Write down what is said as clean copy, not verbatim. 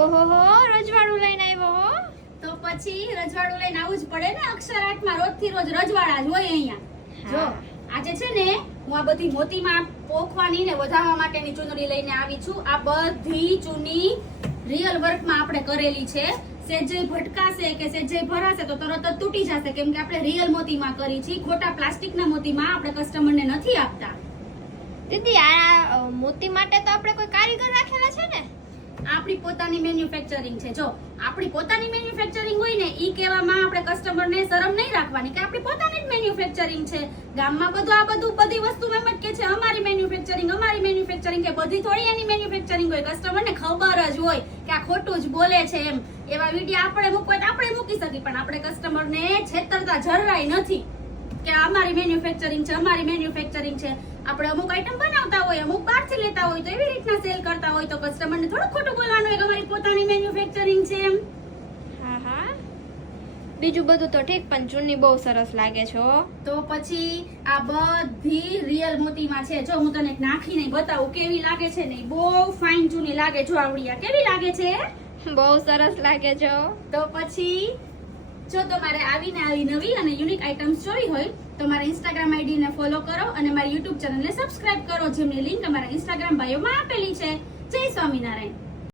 ઓહોહો, રજવાડું લઈને આવ્યો હો. તો પછી રજવાડું લઈને આવવું જ પડે ને. અક્ષર આઠમાં રોજથી રોજ રજવાડા જ હોય અહીંયા. જો આજે છે ને હું આ બધી મોતીમાં પોખવાની ને વધારવા માટેની ચૂંદડી લઈને આવી છું. આ બધી ચૂની રિયલ વર્કમાં આપણે કરેલી છે. સેજે ભટકાશે કે સેજે ભરાશે તો તરત જ તૂટી જશે, કેમ કે આપણે રિયલ મોતીમાં કરી છે. ખોટા પ્લાસ્ટિકના મોતીમાં આપણે કસ્ટમરને નથી આપતા. દીદી, આ મોતી માટે તો આપણે કોઈ કારીગર રાખેલા છે ને? આપણી પોતાની મેન્યુફેક્ચરિંગ છે. જો આપણી પોતાની મેન્યુફેક્ચરિંગ હોય ને ઈ કહેવામાં આપણે કસ્ટમરને શરમ નહીં રાખવાની કે આપણી પોતાની જ મેન્યુફેક્ચરિંગ છે. ગામમાં બધી વસ્તુ એમ જ કે છે અમારી મેન્યુફેક્ચરિંગ કે બધી થોડી એની મેન્યુફેક્ચરિંગ હોય. કસ્ટમરને ખબર જ હોય કે આ ખોટું જ બોલે છે એમ. એવા વિડીયો આપણે મૂકવા તો આપણે મૂકી શકીએ, પણ આપણે કસ્ટમરને છેતરતા જરાય નથી કે અમારી મેન્યુફેક્ચરિંગ છે. આપણે અમુક આઈટમ બનાવતા હોય, અમુક બહારથી લેતા હોય, તો એવી રીતના સેલ કરતા હોય તો કસ્ટમરને થોડું ખોટું બોલવાનું હોય કે અમારી પોતાની મેન્યુફેક્ચરિંગ છે એમ. હા હા, બીજું બધું તો ઠીક, પણ ચૂની બહુ સરસ લાગે છે હો. તો પછી આ બધી રિયલ મોતીમાં છે. જો હું તને નાખીને બતાવું કેવી લાગે છે ને. બહુ ફાઇન ચૂની લાગે. જો આવડિયા કેવી લાગે છે? બહુ સરસ લાગે છે. તો પછી જો તમારે આવી નવી અને યુનિક આઇટમ્સ જોઈ હોય તો મારા ઇન્સ્ટાગ્રામ આઈડી ને ફોલો કરો અને મારી યુટ્યુબ ચેનલને સબસ્ક્રાઇબ કરો, જેમની લિંક અમારા ઇન્સ્ટાગ્રામ બાયોમાં આપેલી છે. જય સ્વામિનારાયણ.